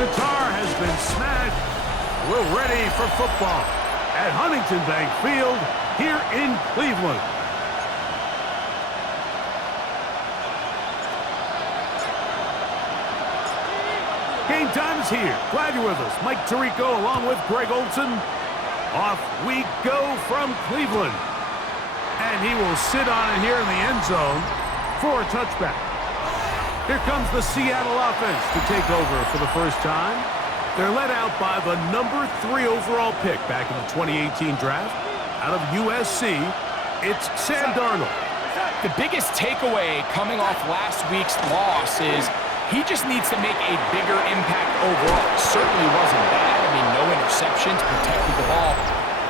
guitar has been smashed. We're ready for football at Huntington Bank Field here in Cleveland. Game time is here. Glad you're with us. Mike Tirico along with Greg Olson. Off we go from Cleveland. And he will sit on it here in the end zone for a touchback. Here comes the Seattle offense to take over for the first time. They're led out by the number 3 overall pick back in the 2018 draft. Out of USC, it's Sam Darnold. The biggest takeaway coming off last week's loss is he just needs to make a bigger impact overall. It certainly wasn't bad. I mean, no interceptions, protected the ball.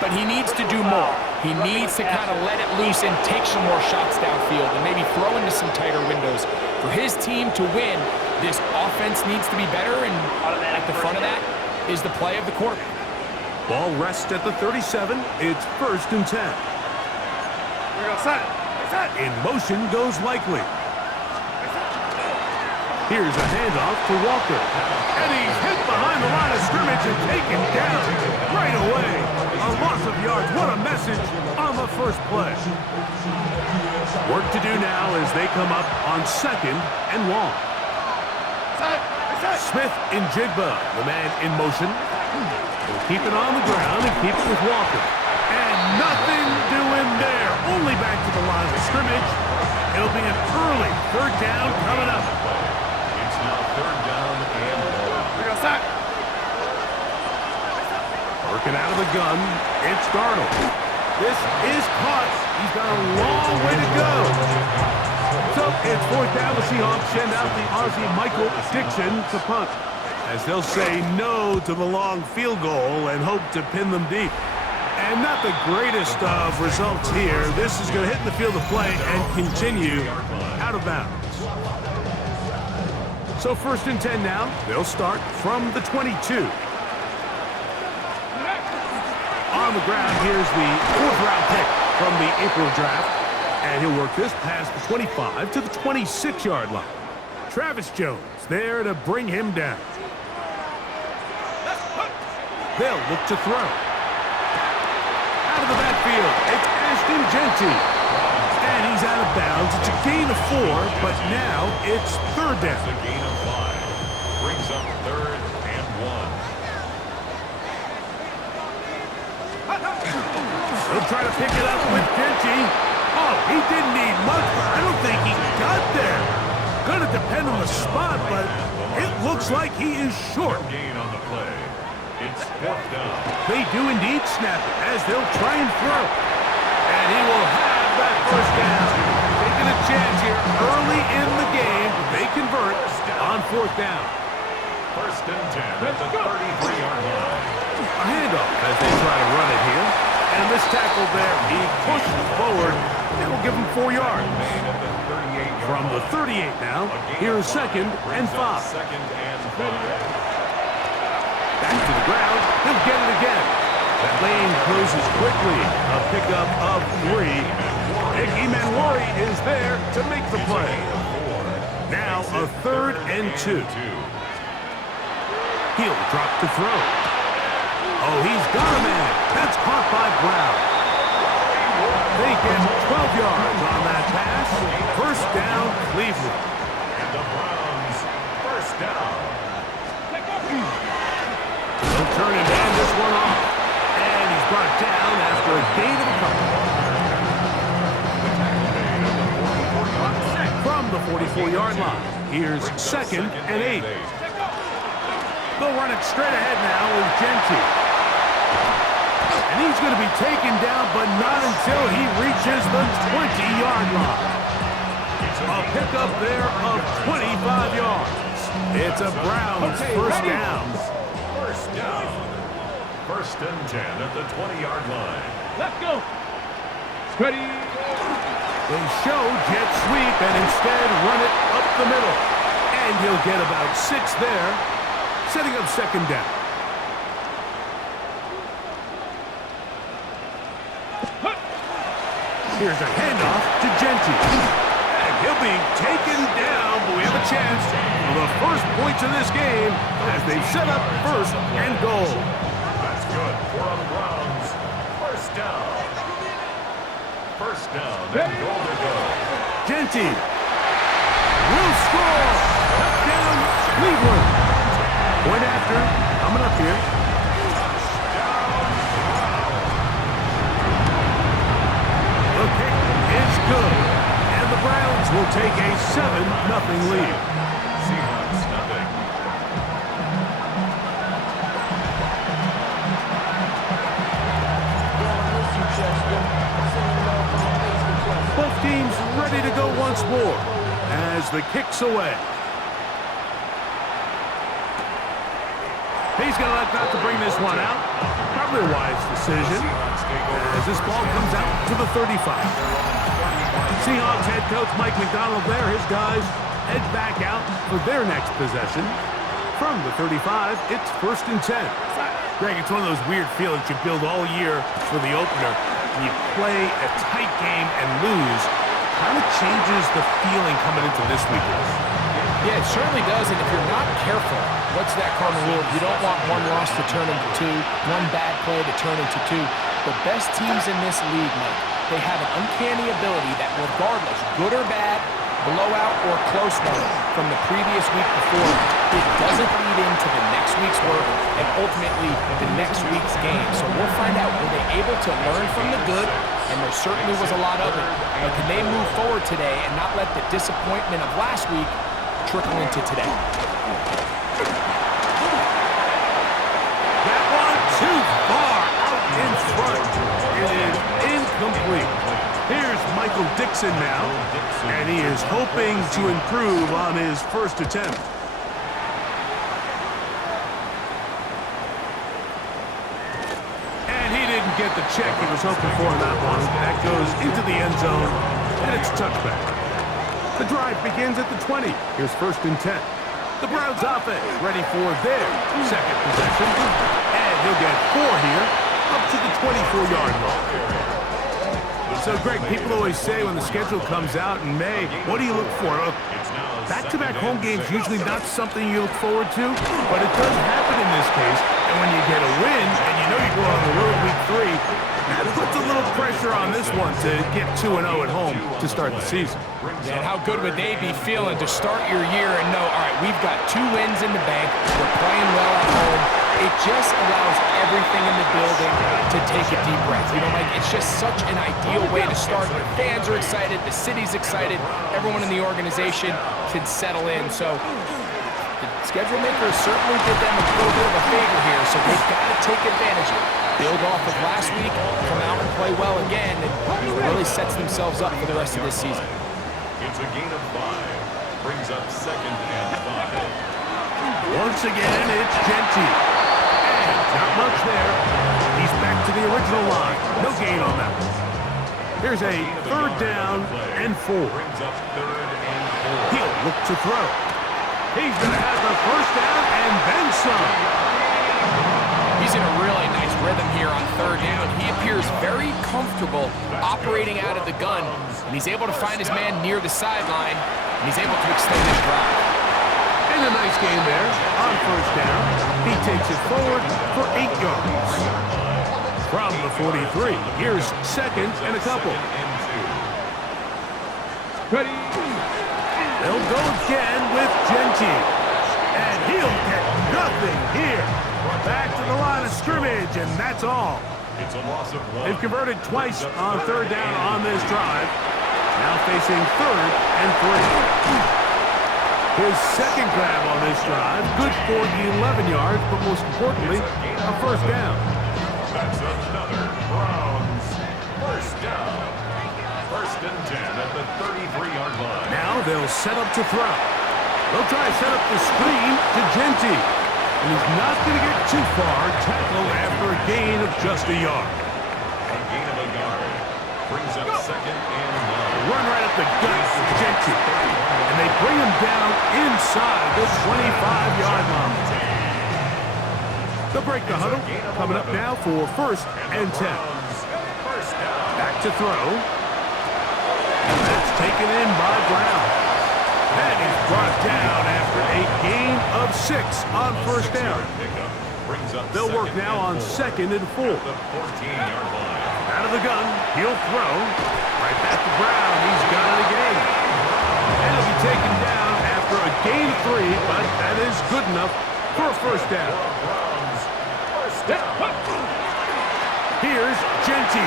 But he needs to do more. He needs to kind of let it loose and take some more shots downfield and maybe throw into some tighter windows. For his team to win, this offense needs to be better, and at the front of that is the play of the quarterback. Ball rests at the 37. It's 1st and 10. Here we go, set. In motion goes Likely. Here's a handoff to Walker. And he's hit behind the line of scrimmage and taken down right away. A loss of yards. What a message on the first play. Work to do now as they come up on 2nd and long. Smith in Jigba, the man in motion. Will keep it on the ground and keep it with Walker. And nothing doing there. Only back to the line of scrimmage. It'll be an early 3rd down coming up. Working out of the gun, it's Darnold. This is caught. He's got a long way to go. So it's 4th down. The Seahawks send out the Aussie Michael Dixon to punt, as they'll say no to the long field goal and hope to pin them deep. And not the greatest of results here. This is going to hit the field of play and continue out of bounds. So 1st and 10 now. They'll start from the 22. On the ground, here's the 4th round pick from the April draft. And he'll work this past the 25 to the 26-yard line. Travis Jones there to bring him down. They'll look to throw. Out of the backfield, it's Ashton Genty. And he's out of bounds. It's a gain of 4, but now it's 3rd down. A gain of 5. Brings up 3rd and 1. He'll try to pick it up with Genty. Oh, he didn't need much, but I don't think he got there. Gonna depend on the spot, but it looks like he is short. Gain on the play. It's 4th down. They do indeed snap it as they'll try and throw. And he will have that 1st down. Taking a chance here early in the game. They convert on 4th down. 1st and 10 at the 33-yard line. A handoff as they try to run it here. And this tackle there, he pushes forward. That will give him 4 yards. From the 38 now, here's 2nd and 5. 2nd and 5. Back to the ground. He'll get it again. That lane closes quickly. A pickup of 3. Iggy Manwari is there to make the play. Now a 3rd and 2. He'll drop to throw. Oh, he's got a man. That's caught by Brown. They get 12 yards on that pass. 1st down, Cleveland. And the Browns, 1st down. He'll turn and hand this one off. And he's brought down after a gain of a couple. From the 44-yard line, here's 2nd and 8. They'll run it straight ahead now with Genty. And he's going to be taken down, but not until he reaches the 20-yard line. A pickup there of 25 yards. It's a Browns 1st down. 1st down. 1st and 10 at the 20-yard line. Let's go. Ready. They show jet sweep and instead run it up the middle. And he'll get about 6 there, setting up 2nd down. Here's a handoff to Genty. And he'll being taken down, but we have a chance for the first points of this game as they set up first and goal. That's good. 4 on the Browns. First down. First down and goal to go. Genty will score. Touchdown, Cleveland. Point after, coming up here. The kick is good, and the Browns will take a 7-0 lead. Seahawks nothing. Both teams ready to go once more as the kick's away. He's going to elect not to bring this one out. Probably a wise decision as this ball comes out to the 35. Seahawks head coach Mike McDonald there. His guys head back out for their next possession. From the 35, it's 1st and 10. Greg, it's one of those weird feelings you build all year for the opener. When you play a tight game and lose, kind of changes the feeling coming into this weekend. Yeah, it certainly does, and if you're not careful, what's that cardinal rule? You don't want one loss to turn into 2, one bad play to turn into 2. The best teams in this league, Mike, they have an uncanny ability that regardless, good or bad, blowout or close one from the previous week before, it doesn't lead into the next week's work and ultimately the next week's game. So we'll find out, were they able to learn from the good? And there certainly was a lot of it. But can they move forward today and not let the disappointment of last week trickle into today? That one too far out in front. It is incomplete. Here's Michael Dixon now, and he is hoping to improve on his first attempt. And he didn't get the check he was hoping for on that one. That goes into the end zone, and it's touchback. The drive begins at the 20. Here's 1st and 10. The Browns offense ready for their second possession. And he'll get 4 here, up to the 24-yard line. So, Greg, people always say when the schedule comes out in May, what do you look for? Back-to-back home games usually not something you look forward to, but it does happen in this case. And when you get a win and you know you go on the road week 3, that puts a little pressure on this one to get 2-0 at home to start the season. And how good would they be feeling to start your year and know, all right, we've got 2 wins in the bank, we're playing well at home. It just allows everything in the building to take a deep breath. You know, Mike, it's just such an ideal way to start. The fans are excited, the city's excited, everyone in the organization can settle in. So the schedule makers certainly did them a little bit of a favor here, so they've got to take advantage of it. Build off of last week, come out and play well again, and it really sets themselves up for the rest of this season. It's a gain of 5. Brings up 2nd and 5. Once again, it's Genty. And not much there. He's back to the original line. No gain on that one. Here's a 3rd down and 4. Brings up 3rd and 4. He'll look to throw. He's going to have the 1st down and then some. He's in a really nice rhythm here on 3rd down. He appears very comfortable operating out of the gun, and he's able to find his man near the sideline, and he's able to extend his drive. And a nice game there on 1st down. He takes it forward for 8 yards. From the 43, here's 2nd and a couple. Ready. They'll go again with Genty. And he'll get nothing here. Back to the line of scrimmage, and that's all. It's a loss of 1. They've converted twice on 3rd down on this drive. Now facing 3rd and 3. His 2nd grab on this drive, good for 11 yards, but most importantly, a 1st down. That's another Browns 1st down. 1st and 10 at the 33-yard line. Now they'll set up to throw. They'll try to set up the screen to Genty. And he's not going to get too far. Tackle after a gain of just a yard. A gain of a yard. Brings up 2nd and 9. Run right up the gut for Genty. And they bring him down inside the 25-yard line. They'll break the huddle. Coming up now for 1st and 10. First down. Back to throw. And that's taken in by Brown. And he's brought down after a gain of 6 on first down. They'll work now on 2nd and 4. Out of the gun, he'll throw. Right back to Brown. He's got it again. And he'll be taken down after a gain of 3, but that is good enough for a first down. Here's Genty.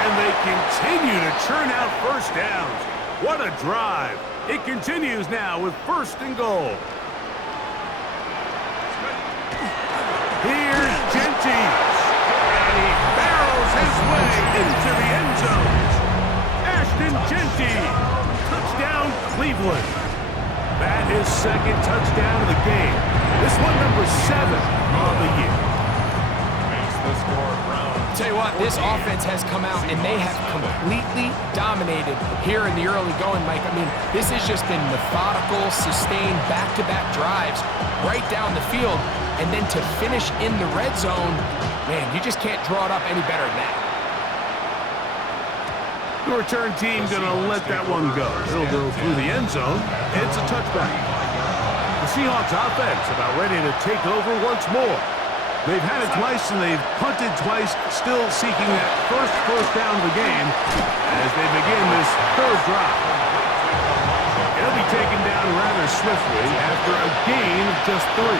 And they continue to churn out first downs. What a drive. It continues now with 1st and goal. Here's Genty. And he barrels his way into the end zone. Ashton Genty. Touchdown, Cleveland. That is 2nd touchdown of the game. This one number 7 on the year. Tell you what, this offense has come out and they have completely dominated here in the early going, Mike. I mean, this has just been methodical, sustained, back-to-back drives right down the field. And then to finish in the red zone, man, you just can't draw it up any better than that. The return team going to let that one go. It'll go through the end zone. It's a touchback. The Seahawks offense about ready to take over once more. They've had it twice and they've punted twice, still seeking that first down of the game as they begin this 3rd drive. It'll be taken down rather swiftly after a gain of just 3.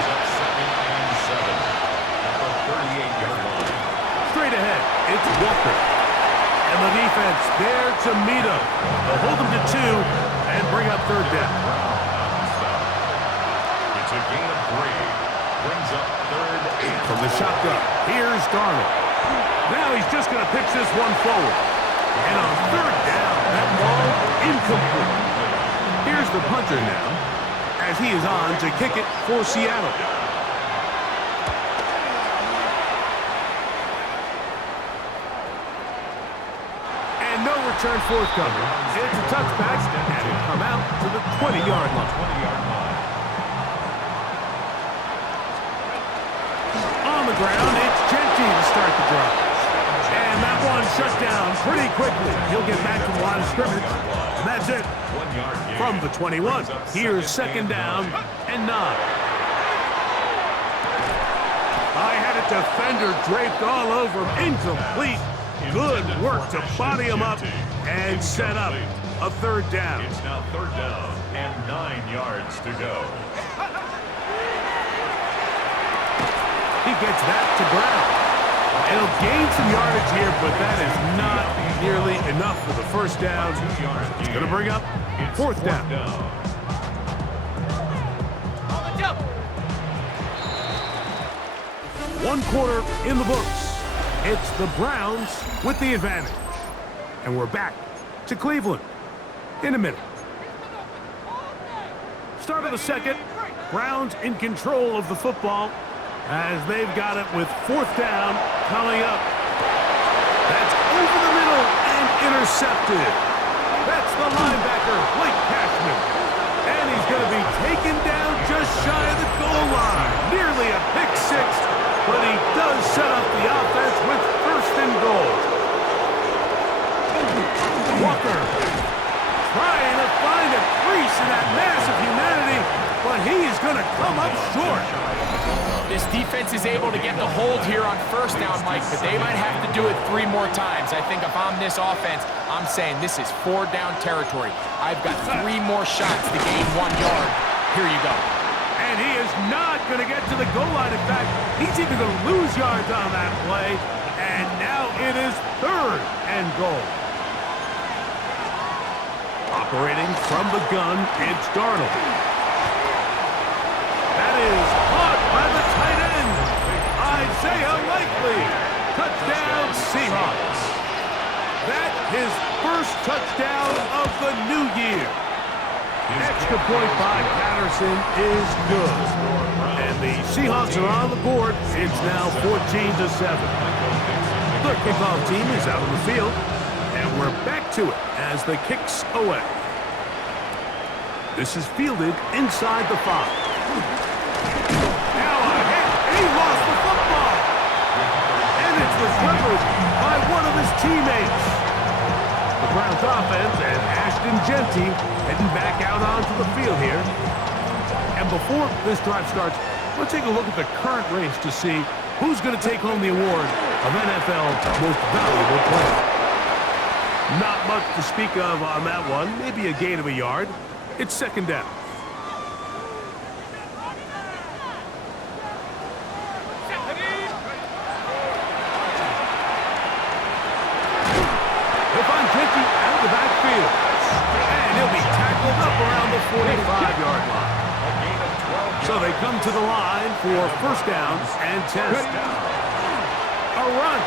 Straight ahead, it's Walker. And the defense there to meet him. They'll hold him to 2 and bring up 3rd down. It's a gain of 3. Brings up 3rd and from the shotgun. Here's Darnold. Now he's just going to pitch this one forward. And on 3rd down, that ball incomplete. Here's the punter now as he is on to kick it for Seattle. And no return forthcoming. It's a touchback and it'll come out to the 20-yard line. On the ground, it's Genty to start the drive. And that one shut down pretty quickly. He'll get back to the line of scrimmage. And that's it. From the 21. Here's 2nd down and 9. I had a defender draped all over him. Incomplete. Good work to body him up and set up a 3rd down. It's now 3rd down and 9 yards to go. He gets that to Brown. It'll gain some yardage here, but that is not nearly enough for the first down. He's going to bring up 4th down. 1 quarter in the books. It's the Browns with the advantage. And we're back to Cleveland in a minute. Start of the 2nd. Browns in control of the football as they've got it with 4th down coming up. That's over the middle and intercepted. That's the linebacker, Blake Cashman. And he's going to be taken down just shy of the goal line. Nearly a pick 6, but he does set up the offense with 1st and goal. Walker trying to find a crease in that mass of humanity, but he's going to come up short. This defense is able to get the hold here on 1st down, Mike, but they might have to do it 3 more times. I think if I'm this offense, I'm saying this is 4 down territory. I've got 3 more shots to gain 1 yard. Here you go. And he is not going to get to the goal line. In fact, he's even going to lose yards on that play. And now it is 3rd and goal. Operating from the gun, it's Darnold. That is caught by the tight end, Isaiah Likely. Touchdown, Seahawks. That his first touchdown of the new year. Extra point by Patterson is good. And the Seahawks are on the board. It's now 14-7. The kickoff team is out on the field. And we're back to it as the kicks away. This is fielded inside the 5. Now a hit, and he lost the football. And it's recovered by one of his teammates. The Browns offense, and Ashton Jeanty heading back out onto the field here. And before this drive starts, let's take a look at the current race to see who's going to take home the award of NFL Most Valuable Player. Not much to speak of on that one. Maybe a gain of a yard. It's second down. Out of the backfield. And he'll be tackled up around the 45-yard line. So they come to the line for first down and 10. A run.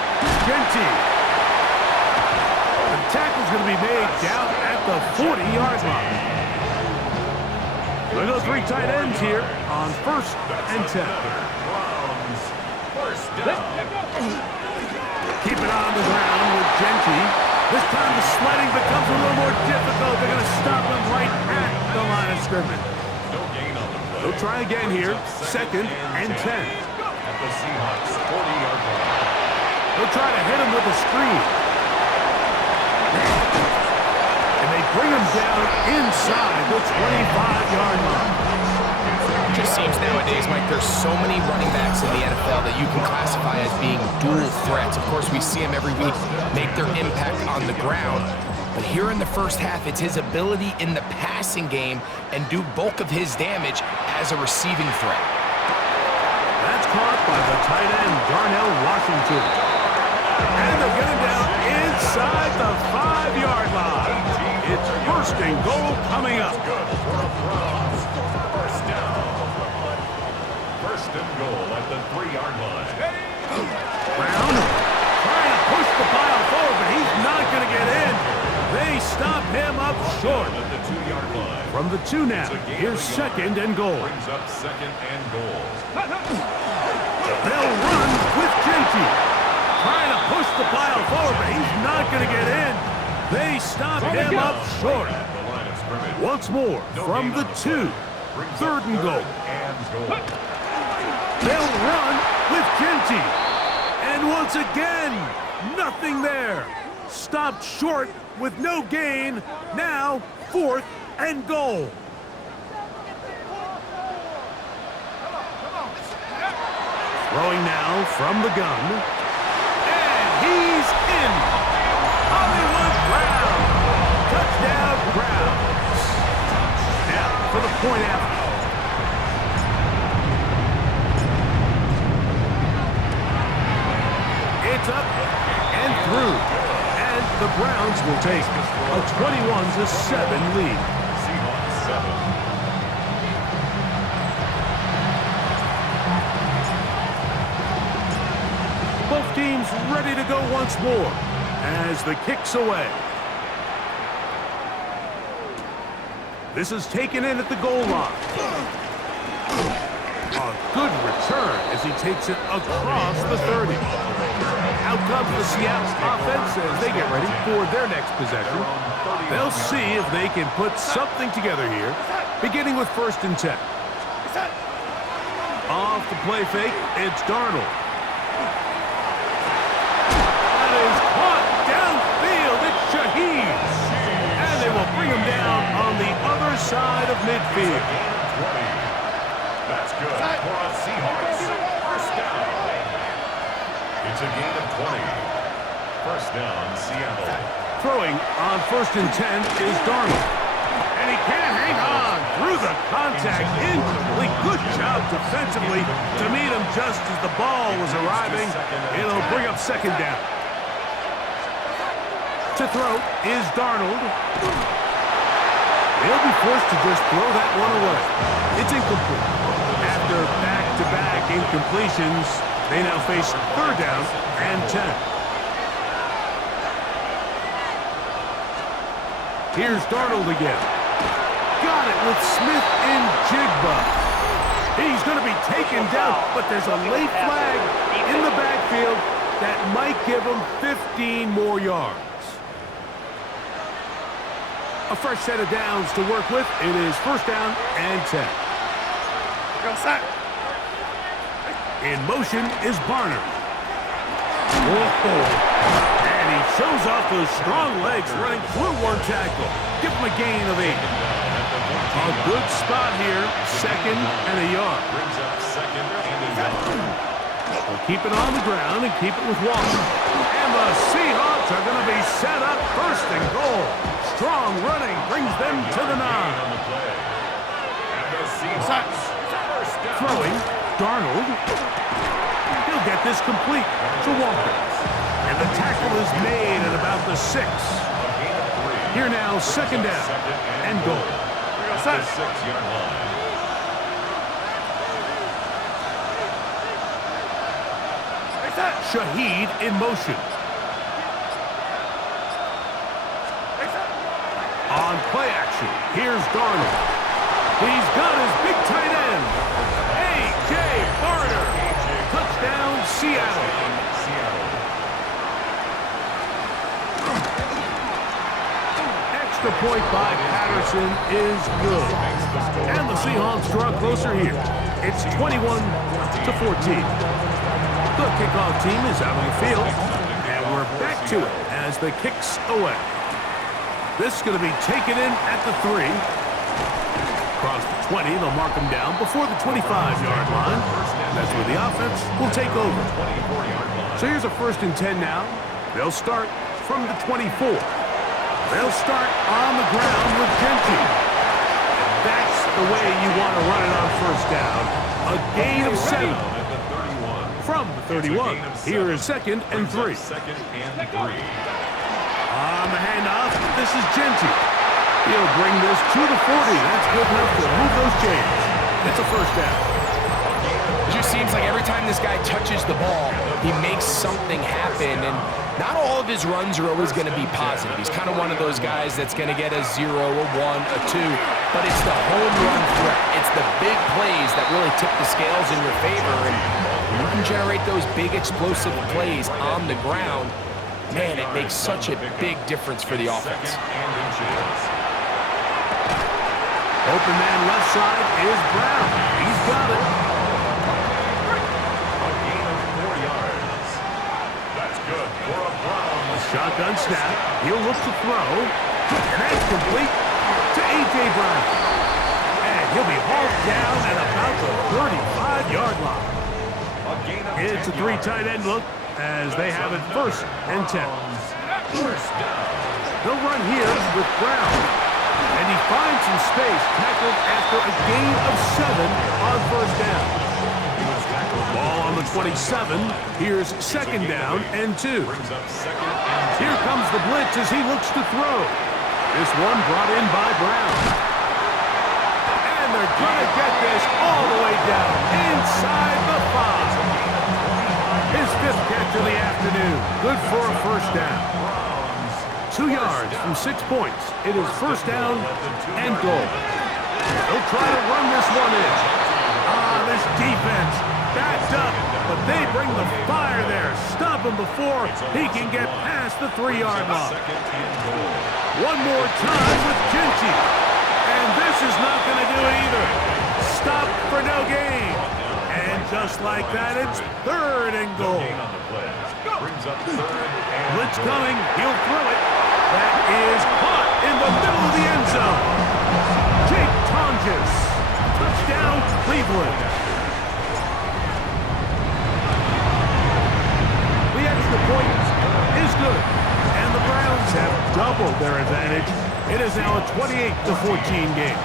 Jeanty. The tackle's going to be made down at the 40-yard line. We'll go three tight ends here on first and 10. Keep it on the ground with Jeanty. This time the sledding becomes a little more difficult. They're going to stop him right at the line of scrimmage. They'll try again here. Second and 10. At the Seahawks 40-yard line. They'll try to hit him with a screen. And they bring him down inside the 25-yard line. It just seems nowadays, Mike, there's so many running backs in the NFL that you can classify as being dual threats. Of course, we see them every week make their impact on the ground. But here in the first half, it's his ability in the passing game and do bulk of his damage as a receiving threat. That's caught by the tight end, Darnell Washington. And they're getting down inside the 5-yard line. It's first and goal coming up. First down. First and goal at the 3-yard line. Brown trying to push the pile forward, but he's not going to get in. They stop him up short. At the 2-yard line. From the 2 now, here's second and goal. Brings up second and goal. They'll run with Jeanty. Trying to push the pile forward, but he's not going to get in. They stop him up short. At the line of scrimmage. Once more from the 2. Third and goal. They'll run with Jeanty. And once again, nothing there. Stopped short with no gain. Now, fourth and goal. Throwing now from the gun. And he's in. Hollywood Brown. Touchdown Browns. Now for the point after. It's up and through. And the Browns will take a 21-7 lead. Seahawks 7. Both teams ready to go once more as the kick's away. This is taken in at the goal line. A good return as he takes it across the 30. Out comes the Seahawks offense as they get ready for their next possession. They'll see if they can put something together here, beginning with first and 10. Off the play fake, it's Darnold. That is caught downfield. It's Shaheed. And they will bring him down on the other side of midfield. That's good for a Seahawks. First down. It's a gain of 20. First down, Seattle. Throwing on first and 10 is Darnold. And he can't hang on through the contact. Incomplete. Good job defensively to meet him just as the ball was arriving. It'll bring up second down. To throw is Darnold. He'll be forced to just throw that one away. It's incomplete. After back-to-back incompletions, they now face third down and 10. Here's Darnold again. Got it with Smith and Jigba. He's going to be taken down, but there's a late flag in the backfield that might give him 15 more yards. A fresh set of downs to work with. It is first down and 10. In motion is Barner. Whoa. And he shows off those strong legs running through one tackle. Give him a gain of 8. A good spot here, 2nd and a yard. Brings up 2nd and a yard. We'll keep it on the ground and keep it with Walker. And the Seahawks are going to be set up 1st and goal. Strong running brings them to the 9. On the play. And the Seahawks first down. Throwing, Darnold. He'll get this complete to Walker. And the tackle is made at about the 6. A gain of 3. Here now, 2nd down and goal. The 6-yard line. Shaheed in motion. On play action, here's Darnold. He's got his big tight end. A.J. Barter. Touchdown, Seattle. Extra point by Patterson is good. And the Seahawks draw closer here. It's 21-14. The kickoff team is out on the field, and we're back to it as the kick's away. This is going to be taken in at the 3. Across the 20, they'll mark him down before the 25-yard line. That's where the offense will take over. So here's a 1st and 10 now. They'll start from the 24. They'll start on the ground with Gentry. That's the way you want to run it on 1st down. A gain of 7. From the 31, here is 2nd and 3. 2nd and 3. On the handoff, this is Gentry. He'll bring this to the 40. That's good enough to move those chains. It's a 1st down. It just seems like every time this guy touches the ball, he makes something happen, and not all of his runs are always going to be positive. He's kind of one of those guys that's going to get a 0, a 1, a 2, but it's the home run threat. It's the big plays that really tip the scales in your favor, and when you can generate those big explosive plays on the ground, man, it makes such a big difference for the offense. Open man left side is Brown. He's got it. A gain of 4 yards. That's good for a Brown. Shotgun snap. He'll look to throw. And that's complete to A.J. Brown. And he'll be hauled down at about the 35-yard line. It's a 3 tight end look as they have it 1st and 10. They'll run here with Brown. And he finds some space, tackled after a gain of 7 on 1st down. Ball on the 27. Here's 2nd down and 2. Here comes the blitz as he looks to throw. This one brought in by Brown. And they're going to get this all the way down inside the 5. His 5th catch of the afternoon. Good for a 1st down. 2 yards from 6 points. It is 1st down and goal. They'll try to run this one in. This defense backed up, but they bring the fire there. Stop him before he can get past the 3-yard line. One more time with Gentry. And this is not going to do it either. Stop for no gain. And just like that, it's 3rd and goal. Blitz coming. He'll throw it. That is caught in the middle of the end zone. Jake Tonjes. Touchdown, Cleveland. The extra point is good. And the Browns have doubled their advantage. It is now a 28-14 game.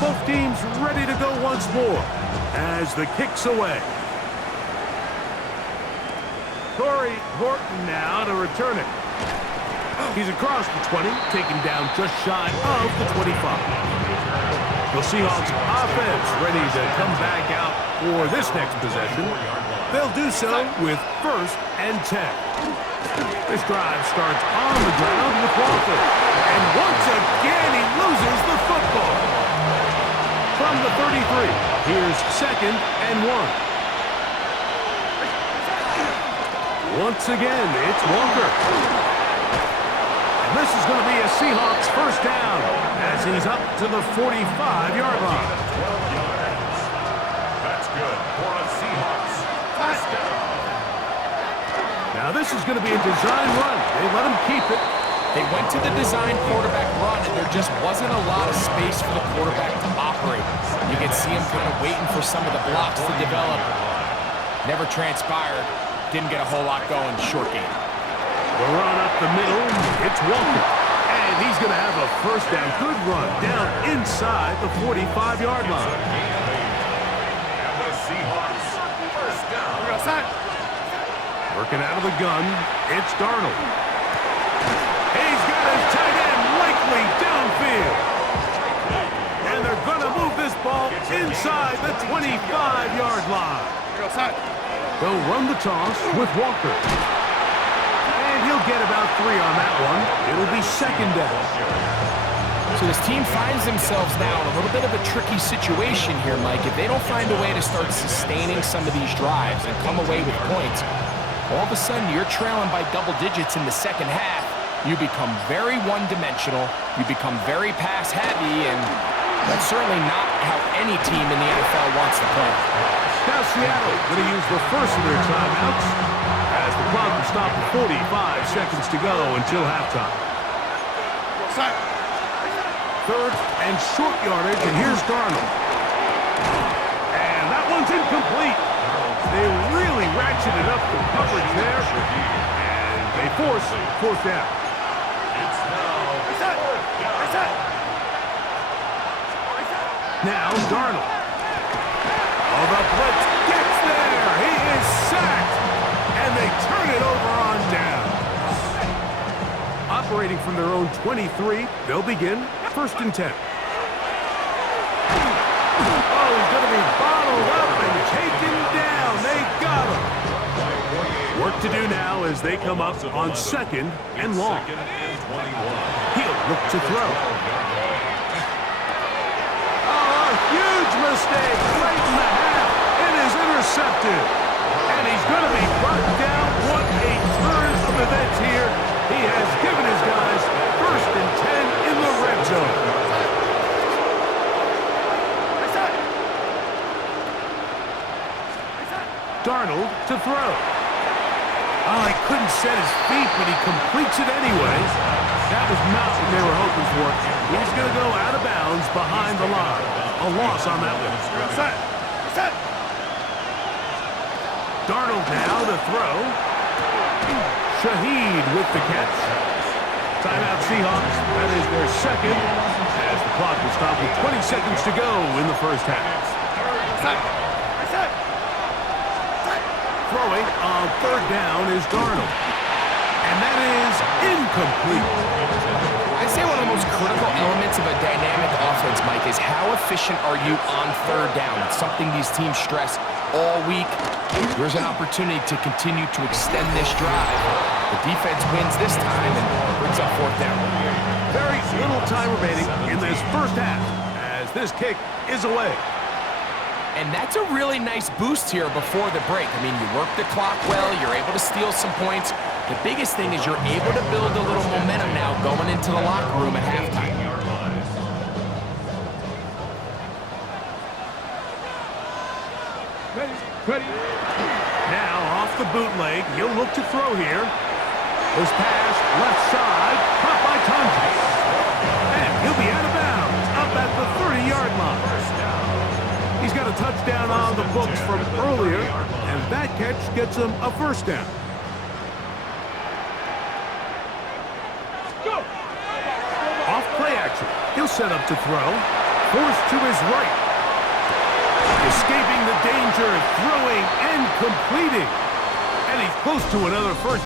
Both teams ready to go once more as the kick's away. Corey Horton now to return it. He's across the 20, taken down just shy of the 25. The Seahawks offense ready to come back out for this next possession. They'll do so with 1st and 10. This drive starts on the ground with Walker. And once again, he loses the football. From the 33, here's 2nd and 1. Once again, it's Walker. And this is going to be a Seahawks 1st down as he's up to the 45-yard line. That's good for a Seahawks first down. Now this is going to be a design run. They let him keep it. They went to the design quarterback run, and there just wasn't a lot of space for the quarterback to operate. You could see him kind of waiting for some of the blocks to develop. Never transpired. Didn't get a whole lot going. Short game. The run up the middle. It's Walker. And he's going to have a first down. Good run down inside the 45-yard line. And the Seahawks first down. We're outside. Working out of the gun, it's Darnold. He's got his tight end likely downfield. And they're going to move this ball inside the 25-yard line. We're outside. They'll run the toss with Walker. And he'll get about 3 on that one. It'll be second down. So this team finds themselves now in a little bit of a tricky situation here, Mike. If they don't find a way to start sustaining some of these drives and come away with points, all of a sudden you're trailing by double digits in the second half. You become very one-dimensional. You become very pass-heavy, and that's certainly not how any team in the NFL wants to play. Now Seattle going to use the first of their timeouts as the clock will stop at 45 seconds to go until halftime. Outside. Third and short yardage, and here's Darnold. And that one's incomplete. They really ratcheted up the coverage there, and they force fourth down. It's now fourth down. Now Darnold. Oh, the blitz gets there. He is sacked, and they turn it over on down. Operating from their own 23, they'll begin first and 10. Oh, he's going to be bottled up and taken down. They got him. Work to do now as they come up on second and long. Second and 21. He'll look to throw. Oh, a huge mistake late in the half. It is intercepted. And he's going to be brought down. What a turn of events here. He has given his guys first and 10 in the red zone. Darnold to throw. Oh, he couldn't set his feet, but he completes it anyway. That was not what they were hoping for. He's going to go out of bounds behind the line. A loss on that one. Set. Darnold now to throw. Shaheed with the catch. Timeout Seahawks. That is their second. As the clock will stop with 20 seconds to go in the first half. Throwing on third down is Darnold. And that is incomplete. I'd say one of the most critical elements of a dynamic offense, Mike, is how efficient are you on third down? It's something these teams stress all week. There's an opportunity to continue to extend this drive. The defense wins this time and brings up fourth down. Very little time remaining in this first half as this kick is away. And that's a really nice boost here before the break. I mean, you work the clock well, you're able to steal some points. The biggest thing is you're able to build a little momentum now going into the locker room at halftime. Ready. Now off the bootleg, he'll look to throw here. This pass left side, caught by Thompson. And he'll be out of bounds, up at the 30-yard line. He's got a touchdown on the books from earlier, and that catch gets him a first down. Go. Off play action, he'll set up to throw. Forced to his right. Escaping the danger, throwing and completing. And he's close to another first